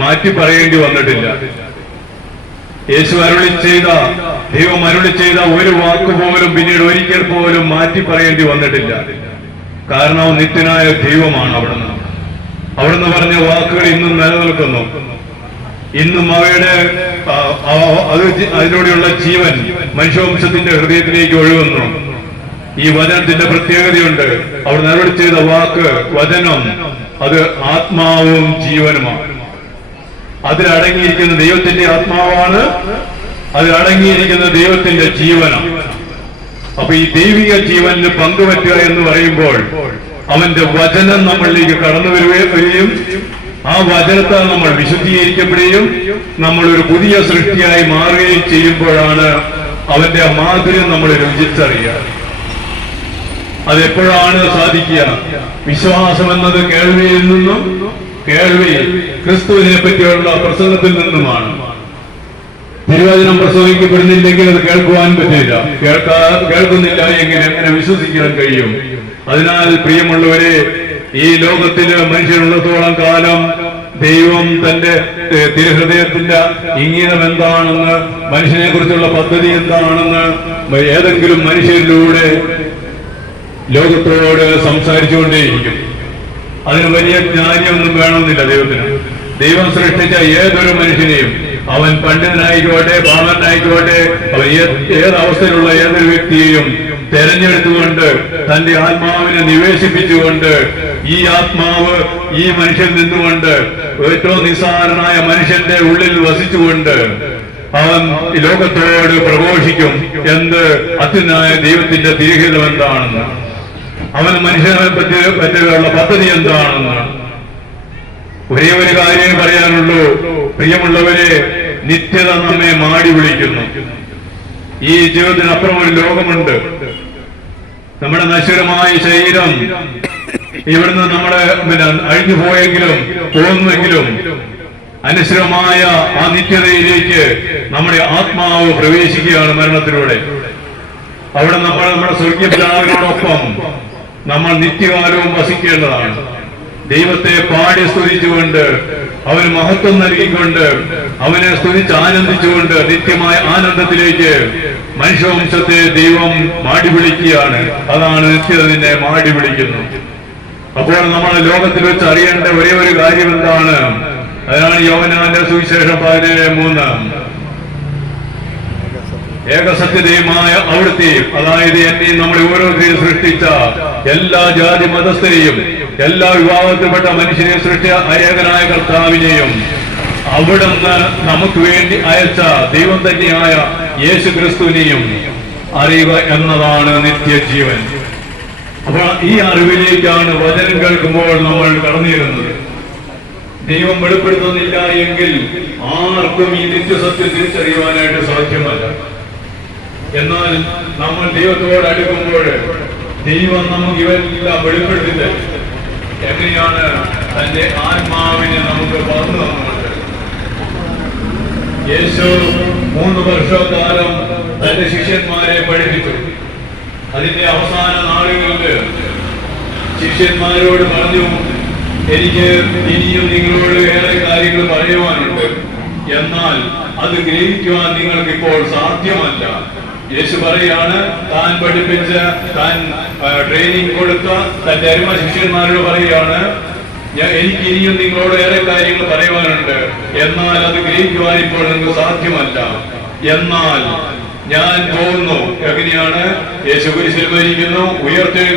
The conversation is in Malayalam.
മാറ്റി പറയേണ്ടി വന്നിട്ടില്ല. യേശു അരുളി ചെയ്ത, ദൈവം അരുളി ചെയ്ത ഒരു വാക്ക് പോലും പിന്നീട് ഒരിക്കൽ പോലും മാറ്റി പറയേണ്ടി വന്നിട്ടില്ല. കാരണം നിത്യനായ ദൈവമാണ് അവിടുന്ന് പറഞ്ഞ വാക്കുകൾ ഇന്നും നിലനിൽക്കുന്നു. ഇന്നും അവയുടെ അതിലൂടെയുള്ള ജീവൻ മനുഷ്യവംശത്തിന്റെ ഹൃദയത്തിലേക്ക് ഒഴുകുന്നു. ഈ വചനത്തിന്റെ പ്രത്യേകതയുണ്ട്. അവിടുന്ന് അരുളി ചെയ്ത വാക്ക്, വചനം, അത് ആത്മാവും ജീവനുമാണ്. അതിലടങ്ങിയിരിക്കുന്ന ദൈവത്തിന്റെ ആത്മാവാണ്, അതിലടങ്ങിയിരിക്കുന്ന ദൈവത്തിന്റെ ജീവനാണ്. അപ്പൊ ഈ ദൈവിക ജീവനിൽ പങ്കുപറ്റുക എന്ന് പറയുമ്പോൾ അവന്റെ വചനം നമ്മളിലേക്ക് കടന്നു വരികയും ആ വചനത്താൽ നമ്മൾ വിശുദ്ധീകരിക്കപ്പെടുകയും നമ്മൾ ഒരു പുതിയ സൃഷ്ടിയായി മാറുകയും ചെയ്യുമ്പോഴാണ് അവന്റെ മാധുര്യം നമ്മൾ രുചിച്ചറിയുക. അതെപ്പോഴാണ് സാധിക്കുക? വിശ്വാസം എന്നത് കേൾവിയിൽ നിന്നും, കേൾവി ക്രിസ്തുവിനെ പറ്റിയുള്ള പ്രസംഗത്തിൽ നിന്നുമാണ്. തിരുവചനം പ്രസംഗിക്കപ്പെടുന്നില്ലെങ്കിൽ അത് കേൾക്കുവാൻ പറ്റില്ല. കേൾക്കുന്നില്ല എങ്കിൽ എങ്ങനെ വിശ്വസിക്കാൻ കഴിയും? അതിനാൽ പ്രിയമുള്ളവരെ, ഈ ലോകത്തില് മനുഷ്യനുള്ളത്തോളം കാലം ദൈവം തന്റെ തിരുഹൃദയത്തിന്റെ ഇംഗിതം എന്താണെന്ന്, മനുഷ്യനെ കുറിച്ചുള്ള പദ്ധതി എന്താണെന്ന് ഏതെങ്കിലും മനുഷ്യരിലൂടെ ലോകത്തോട് സംസാരിച്ചുകൊണ്ടേയിരിക്കും. അതിന് വലിയ ജ്ഞാനിയൊന്നും വേണമെന്നില്ല ദൈവത്തിന്. ദൈവം സൃഷ്ടിച്ച ഏതൊരു മനുഷ്യനെയും, അവൻ പണ്ഡിതനായിക്കോട്ടെ പാമരനായിക്കോട്ടെ, അവൻ ഏതവസ്ഥയിലുള്ള ഏതൊരു വ്യക്തിയെയും തെരഞ്ഞെടുത്തുകൊണ്ട് തന്റെ ആത്മാവിനെ നിവേശിപ്പിച്ചുകൊണ്ട് ഈ ആത്മാവ് ഈ മനുഷ്യൻ നിന്നുകൊണ്ട് ഏറ്റവും നിസ്സാരനായ മനുഷ്യന്റെ ഉള്ളിൽ വസിച്ചുകൊണ്ട് അവൻ ലോകത്തോട് പ്രഘോഷിക്കും എന്ത് അത്യുന്നതനായ ദൈവത്തിന്റെ തിരുഹിതം എന്താണെന്ന്, അവൻ മനുഷ്യനെ പറ്റിയുള്ള പദ്ധതി എന്താണെന്ന്. ഒരേ ഒരു കാര്യം പറയാനുള്ളൂ, പ്രിയമുള്ളവരെ, നിത്യത നമ്മെ മാടി വിളിക്കുന്നു. ഈ ജീവിതത്തിനപ്പുറം ഒരു ലോകമുണ്ട്. നമ്മുടെ നശ്വരമായ ശരീരം ഇവിടുന്ന് നമ്മളെ അഴിഞ്ഞു പോകുന്നുവെങ്കിലും അനശ്വരമായ ആ നിത്യതയിലേക്ക് നമ്മുടെ ആത്മാവ് പ്രവേശിക്കുകയാണ് മരണത്തിലൂടെ. അവിടെ നമ്മുടെ സ്വർഗീയ പിതാവിനോടൊപ്പം നമ്മൾ നിത്യകാലവും വസിക്കേണ്ടതാണ്. ദൈവത്തെ പാടി സ്തുതിച്ചുകൊണ്ട്, അവന് മഹത്വം നൽകിക്കൊണ്ട്, അവനെ സ്തുതിച്ച് ആനന്ദിച്ചുകൊണ്ട് നിത്യമായ ആനന്ദത്തിലേക്ക് മനുഷ്യവംശത്തെ ദൈവം മാടി വിളിക്കുകയാണ്. അതാണ് നിത്യത നിന്നെ മാടി വിളിക്കുന്നു. അപ്പോൾ നമ്മൾ ലോകത്തിൽ വെച്ച് അറിയേണ്ട ഒരേ ഒരു കാര്യം എന്താണ്? അതിനാണ് യോഹന്നാന്റെ സുവിശേഷം 17:3, ഏകസത്യതയുമായ അവിടുത്തെയും, അതായത് എന്നെയും നമ്മളെ ഓരോരുത്തരെയും സൃഷ്ടിച്ച എല്ലാ ജാതി മതസ്ഥരെയും എല്ലാ വിഭാഗത്തിൽപ്പെട്ട മനുഷ്യനെ സൃഷ്ടിച്ച ഏകനായ കർത്താവിനെയും അവിടുന്ന് നമുക്ക് വേണ്ടി അയച്ച ദൈവം തന്നെയായ യേശു ക്രിസ്തുവിനെയും അറിയുക എന്നതാണ് നിത്യജീവൻ. അപ്പൊ ഈ അറിവിലേക്കാണ് വചനം കേൾക്കുമ്പോൾ നമ്മൾ കടന്നിരുന്നത്. ദൈവം വെളിപ്പെടുത്തുന്നില്ല എങ്കിൽ ആർക്കും ഈ നിത്യസത്യം തിരിച്ചറിയുവാനായിട്ട് സാധ്യമല്ല. എന്നാൽ നമ്മൾ ദൈവത്തോട് അടുക്കുമ്പോൾ ദൈവം നമുക്ക് ഇവരെല്ലാം വെളിപ്പെടുത്തില്ല. എങ്ങനെയാണ്? തന്റെ ആത്മാവിനെ നമുക്ക് പകർന്നു തന്നുകൊണ്ട്. യേശു 3 വർഷക്കാലം തന്റെ ശിഷ്യന്മാരെ പഠിപ്പിച്ചു. അതിന്റെ അവസാന നാളുകളിൽ ശിഷ്യന്മാരോട് പറഞ്ഞു, എനിക്ക് ഇനിയും നിങ്ങളോട് ഏറെ കാര്യങ്ങൾ പറയുവാനുണ്ട്, എന്നാൽ അത് ഗ്രഹിക്കുവാൻ നിങ്ങൾക്കിപ്പോൾ സാധ്യമല്ല. യേശു പറയാണ്, താൻ പഠിപ്പിച്ച, താൻ ട്രെയിനിങ് കൊടുത്ത തന്റെ അരുമ ശിഷ്യന്മാരോട് പറയാണ്, എനിക്ക് ഇനിയും നിങ്ങളോട് ഏറെ കാര്യങ്ങൾ പറയുവാനുണ്ട്, എന്നാൽ അത് ഗ്രഹിക്കുവാൻ ഇപ്പോൾ നിങ്ങൾക്ക് സാധ്യമല്ല. എന്നാൽ ഞാൻ പോകുന്നു. എങ്ങനെയാണ്? യേശു കുരിശിൽ മരിക്കുന്നു, ഉയർത്തെഴുന്നേൽക്കുന്നു.